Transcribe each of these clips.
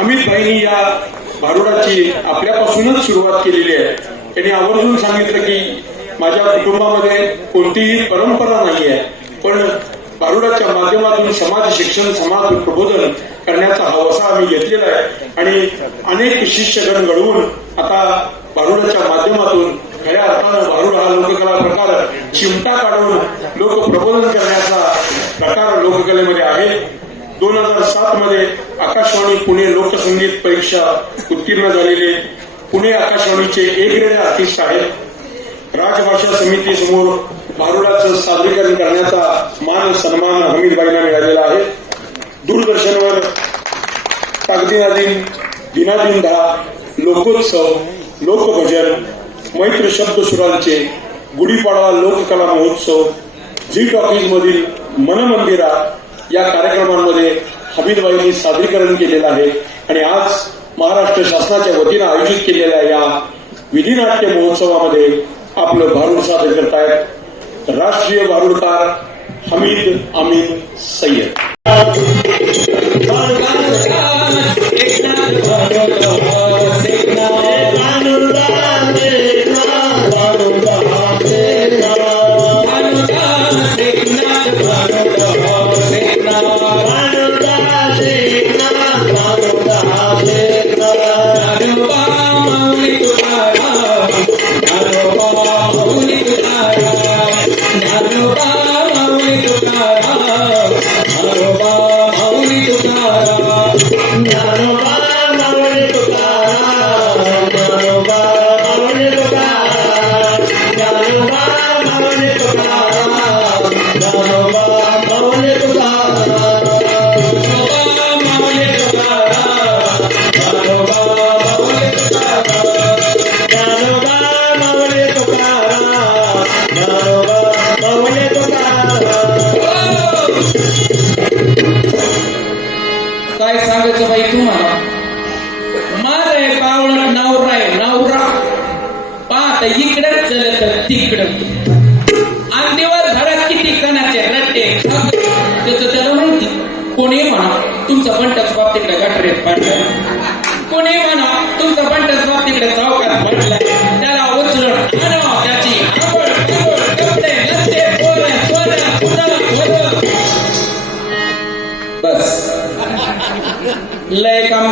अमित भाईनी या भारुडाची आपल्यापासूनच सुरुवात केलेली आहे. त्यांनी आवर्जून सांगितलं की माझ्या कुटुंबामध्ये कोणतीही परंपरा नाही आहे पण भारुडाच्या माध्यमातून समाज शिक्षण समाज प्रबोधन करण्याचा हा वसा आम्ही घेतलेला आहे. आणि अनेक शिष्यगण घडवून आता भारुडाच्या माध्यमातून खऱ्या अर्थानं भारुड हा लोककला प्रकार चिमटा काढून लोक प्रबोधन करण्याचा प्रकार लोककलेमध्ये आहे. दोन हजार सात मध्ये आकाशवाणी पुणे लोकसंगीत परीक्षा उत्तीर्ण झालेले पुणे आकाशवाणीचे ए आर्टिस्ट आहेत. राजभाषा समिती समोर भारुडाचं सादरीकरण करण्याचा मान सन्मान हमीदबाईंना मिळालेला आहे. दूरदर्शनवर कागदिनादिन दिनादिंधा लोकोत्सव लोकभजन मैत्र शब्दसुरांचे गुढीपाडवा लोककला महोत्सव झी टॉकीज मधील मनमंदिरा या कार्यक्रमांमध्ये हमीदबाईंनी सादरीकरण केलेलं आहे आणि आज महाराष्ट्र शासनाच्या वतीनं आयोजित केलेल्या या विधिनाट्य महोत्सवामध्ये आपलं भारूड सादर करतायत. राष्ट्रीय भारूडकार हमीद अमीन सय्यद. काय सांगायचं बाई तुम्हाला माझं आहे पावला नवरा आहे नवरा. पाहता इकडं चलत तिकडं.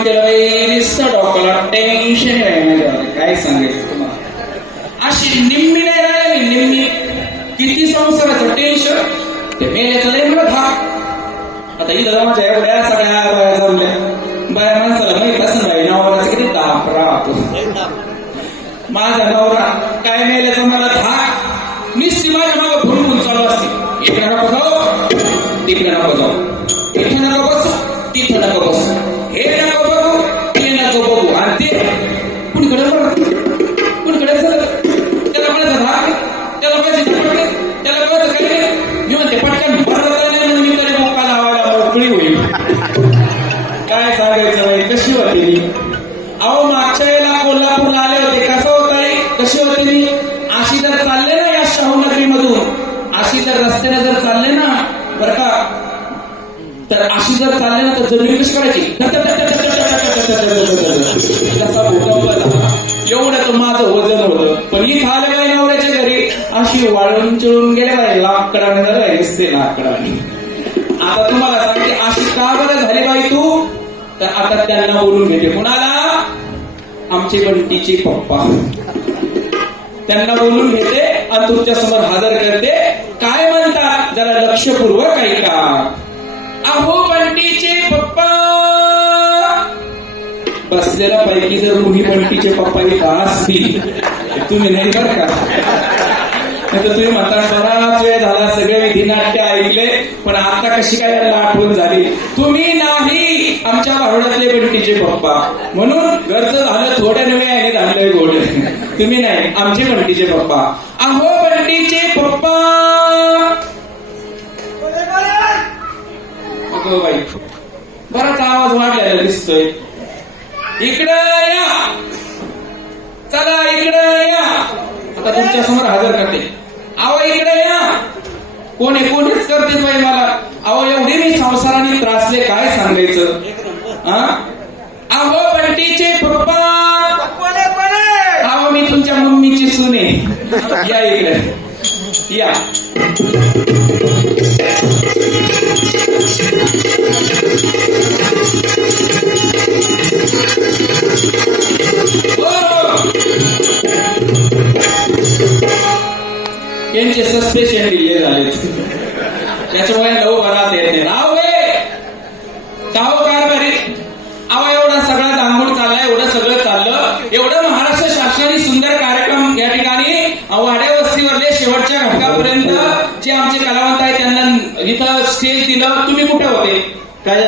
काम केलं बाई नुसतं टेन्शन आहे काय सांगायचं तुम्हाला अशी निम्मी नाही राहिली निम्मी किती संसाराचं टेन्शन ते मेल्याचं नाही मला धाक आता इथं माझ्या एवढ्या सगळ्या बाया जमल्या कशी करायची कसा भूकंप झाला एवढं तर माझं वजन होतं पण ही आलं काय नवऱ्याच्या घरी अशी वाळून चिळून गेल्या बाई लाकडाने झालं बाई दिसते लाकडाने आता तुम्हाला सांगते अशी का बरं झाली बाई तू तर आता त्यांना बोलून घेते कुणाला आमचे बंटीचे पप्पा त्यांना बोलून घेते आणि तुमच्यासमोर हजर करते काय म्हणतात जरा लक्षपूर्वक ऐका अहो बसलेल्या पैकी जर रुही बंटीचे पप्पा इथं असतील तुम्ही नाही बरं का? तर तुम्ही म्हणता बराच वेळ झाला सगळे विधिनाट्य ऐकले पण आता कशी काय याला आठवण झाली? तुम्ही नाही आमच्या भारुडातले बंटीचे पप्पा. म्हणून घरचं झालं थोड्या नव्हे आणि झालंय गोड. तुम्ही नाही आमचे बंटीचे पप्पा. अहो बंटीचे पप्पा. बाई बराच आवाज वाढलेला दिसतोय. इकडे या. चला इकडे या. आता तुमच्यासमोर हजर करते. आव इकडे या. कोणी कोणीच करते बाई मला. अहो एवढे मी संसाराने त्रासले काय सांगायचं? अहो बंटीचे पप्पा. अहो मी तुमच्या मम्मीची सुने. या इकडे. या. Thank you. यांचे सस्पेशन दिले झाले. त्याच्यामुळे नऊ घरात येत नाही. राव कारभारी. अहो एवढा सगळा दांगूड चाललाय एवढं सगळं चाललं. एवढं महाराष्ट्र शासनाने सुंदर कार्यक्रम या ठिकाणी अहो, वाड्या वस्तीवरले शेवटच्या घटकापर्यंत जे आमचे कलावंत आहेत त्यांना इथं स्टेज दिलं. तुम्ही कुठे होते? काय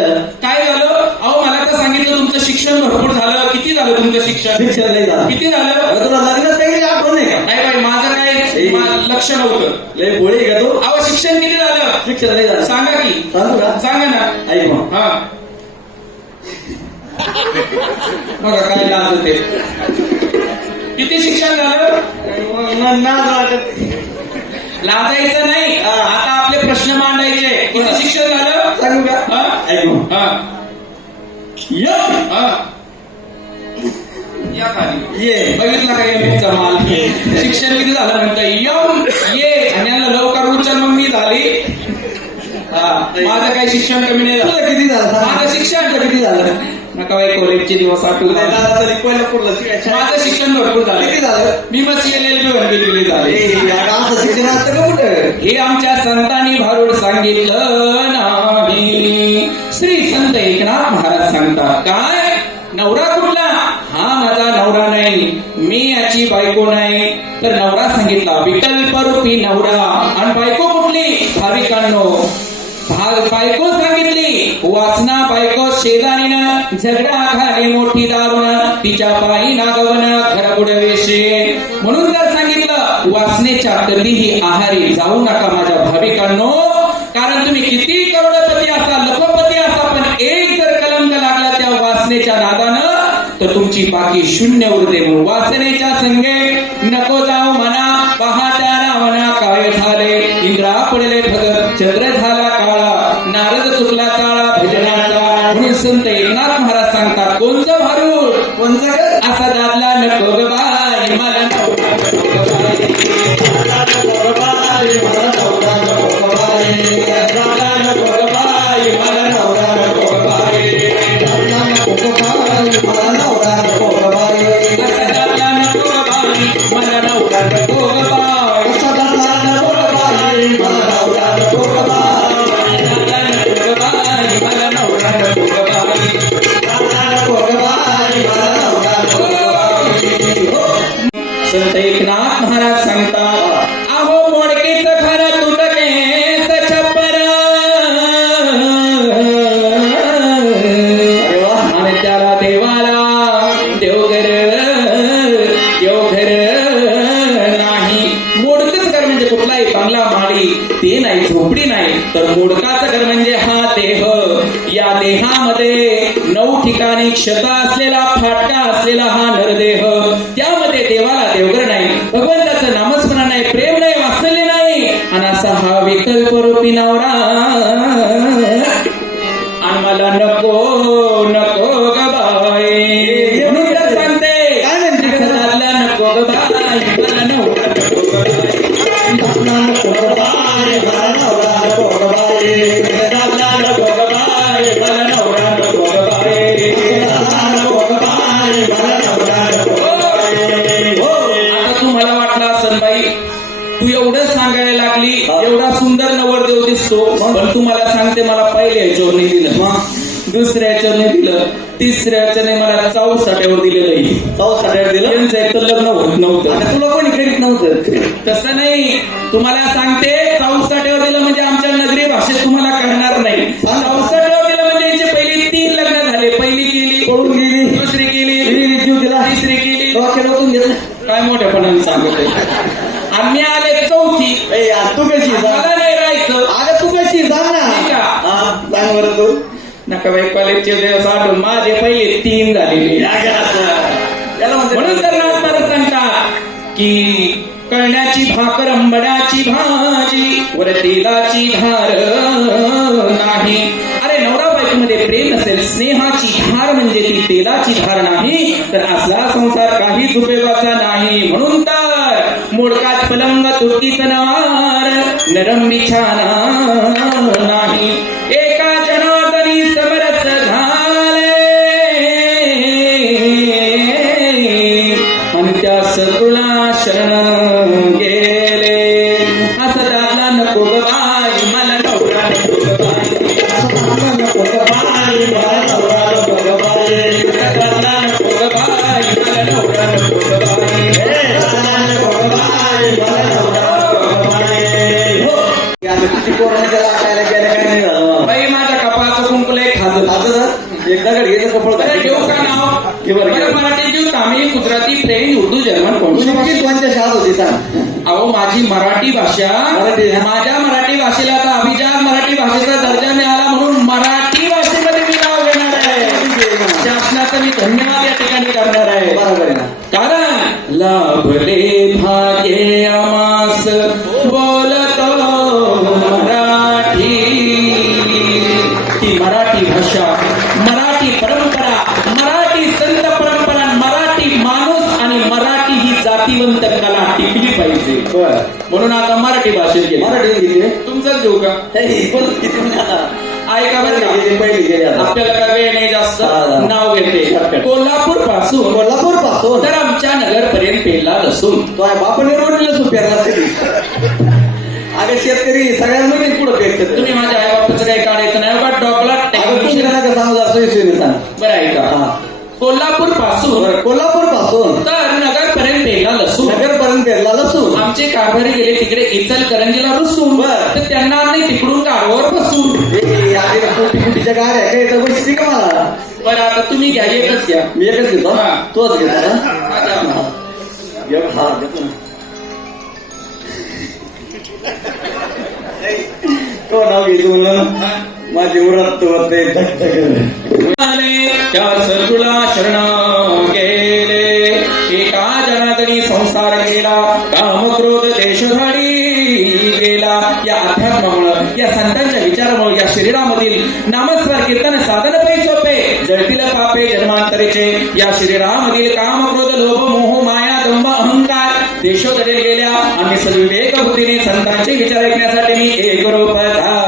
झालं अहो मला तर सांगितलं तुमचं शिक्षण भरपूर झालं. किती झालं तुमचं शिक्षण? शिक्षण नाही झालं. किती झालं? अगं तुला लग्नच काही आठवण नाही का? नाही बाई माझं मा- लक्ष नव्हतं. लय गोळी का तू? अहो शिक्षण किती झालं? शिक्षण नाही झालं. सांगा की. सांगू का? सांगा ना. ऐक मग. हा. बघा काय लाज होते. किती शिक्षण झालं? लाजायचं नाही. आता आपले प्रश्न मांडायचे. किती शिक्षण झालं? सांगू का? ऐक हा. या. खाली. ये. बघितलं का एमचा माल? शिक्षण किती झालं म्हणतं यम. ये. आणि यांना लवकर उचल मग मी झाली. हा. माझं काही शिक्षण कमी नाही झालं. किती झालं? माझं शिक्षण तुला किती झालं? नका बाई कॉलेजचे दिवस आठवले तरी माझं शिक्षण भरपूर किती झाले? झालं मी मग एल एल बी झाले. असं शिक्षण असतं का कुठं? हे आमच्या संतांनी भारूड सांगितलं. विकल्प नवरा. आणि बायको कुठली? भाविकांनो. बायको सांगितली. वाचना बायको शेजारीनं. झगडा खाली मोठी दारुण तिच्या पायी नागवन घर बुडवेशे म्हणून तर सांगितलं वाचनेच्या कधीही आहारी जाऊ नका माझ्या भाविकांनो. कारण तुम्ही किती करोडपती असा लखोपती असा पण एक जर कलंक लागला त्या वाचनेच्या नादानं तर तुमची बाकी शून्य उरते वाचनेच्या वासनेच्या संगे संत एकनाथ महाराज सांगतात अहो मोडकेच घर तुटके छप्पर आणि त्याला देवाला देवघर देवघर नाही. मोडकच घर म्हणजे कुठलाही बंगला माडी ते नाही झोपडी नाही. तर मोडकाच घर म्हणजे हा देह. या देहामध्ये नऊ ठिकाणी क्षता असलेला फाटका असलेला हा नरदेह. त्या देवाला देवघर नाही. भगवंताचं नामस्मरण नाही प्रेम नाही वाचलेले नाही. आणि असा हा विकल्प रूपी नवरा. आणि मला नको नको ग बाई. म्हणून तर सांगते? सदाला नको मला दिसतो पण तुम्हाला सांगते मला पहिल्या याच्यावर नाही दिलं. मग? दुसऱ्या याच्यावर नाही दिलं. तिसऱ्या याच्याने मला चौसाट्यावर दिलेलं आहे चौसाट्यावर दिलं? यांचं एक तर लग्न होत नव्हतं. तुला कोणी करीत नव्हतं? तसं नाही. तुम्हाला सांगते चौसाट्यावर दिलं म्हणजे आमच्या नगरी भाषेत तुम्हाला कळणार नाही. चौसाट्यावर दिलं म्हणजे यांचे पहिली तीन लग्न झाले. पहिली केली पळून गेली. दुसरी दिला. तिसरी केली काय मोठ्यापणाने सांगते सांग बरं तू नका बाई कॉलेजचे दिवस आठवून. माझे पहिले तीन झालेले म्हणते म्हणून तर नाथमाला सांगतात की कळण्याची भाकर अंबडाची भाजी वर तेलाची धार नाही. अरे नवरा बायकोमध्ये प्रेम नसेल स्नेहाची धार म्हणजे ती तेलाची धार नाही तर असला संसार काहीच उपयोगाचा नाही. म्हणून तर मोडकाच पलंग तुटीच नवार नरम बिछाना नाही. किती पोरांनी त्याला गेलं काय नाही झालं. बाई माझ्या कपाळाचं कुंकुले खाजल आता जर एकदा कडे गेलं कपड बरं घेऊ का नाव? घे बरं, घे. बरं मराठी घेऊ तामिळ गुजराती फ्रेंच उर्दू जर्मन कोणती नक्की? कोणत्या शाळेत होती सांग. अहो माझी मराठी भाषा? माझ्या मराठी भाषेला आता अभिजात मराठी भाषेचा दर्जा मिळाला म्हणून मराठी भाषेमध्ये मी नाव घेणार आहे. शासनाचं मी धन्यवाद या ठिकाणी करणार आहे. बरोबर कारण लाभले भाग्ये आमास ही जातीवंत कला टिकली पाहिजे. बर. म्हणून आता मराठी भाषेत गेले. मराठी किती? तुमचंच घेऊ का? म्हणजे ऐका बरं का. पहिली गेली आता. आपल्याला काय वेळ नाही जास्त? हा. नाव घेते. कोल्हापूरपासून कोल्हापूरपासून तर आमच्या नगर पर्यंत पेरला लसूण. तो आहे बापा निवडलेलं सुपेरला तरी. अगं शेतकरी सगळ्यात माहिती पुढे पेरतात तुम्ही माझ्या आई बापाचं काही काढायचं नाही बघा डॉकला अगं नका सांगू जास्त विषय सांग बरं ऐका. हा. कोल्हापूरपासून बरं, कोल्हापूरपासून तर नगर पर्यंत पेरला लसूण नगर पर्यंत पेरला लसूण आमचे कारभारी गेले तिकडे इचलकरंजीला रुसून. बरं. तर त्यांना आम्ही तिकडून कारवार बसून. आपल्या कोटी कोटीच्या गाड्या काय तर बसती का मला? बरं आता तुम्ही घ्या एकच घ्या. मी एकच घेतो हा. तोच घेतो ना माझ्या हा. घे, हा, घेतो ना. तो नाव घ्यायचं म्हणून माझी उरत होते धक धक आले, त्या सद्गुला शरण एका जनातनी संसार केला कामक्रोध देशधाडी गेला. या अध्यात्मामुळं या संतांच्या विचारामुळे या शरीरामधील नामस्वर कीर्तन साधन पै सोपे. जळतील पापे जन्मांतरीचे. या शरीरामधील कामक्रोध लोभ मोह माया दंभ अहंकार देशोधडील गेल्या. आम्ही सविवेक बुद्धीने संतांचे विचार ऐकण्यासाठी मी एक रूप झाले